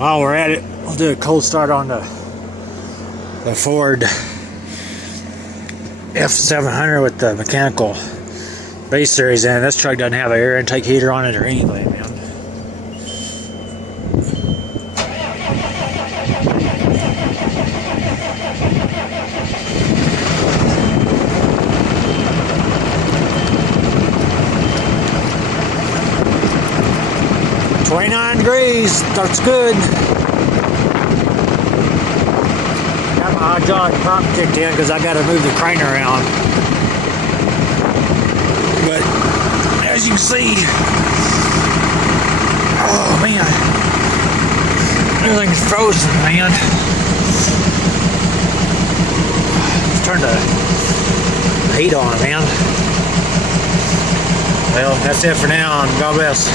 While we're at it, we'll do a cold start on the Ford F700 with the mechanical base series in. This truck doesn't have an air intake heater on it or anything, man. .29 degrees, starts good. Got my hydraulic pump kicked in because I got to move the crane around. But as you can see, oh man, everything's frozen, man. Let's turn the heat on, man. Well, that's it for now, and God bless.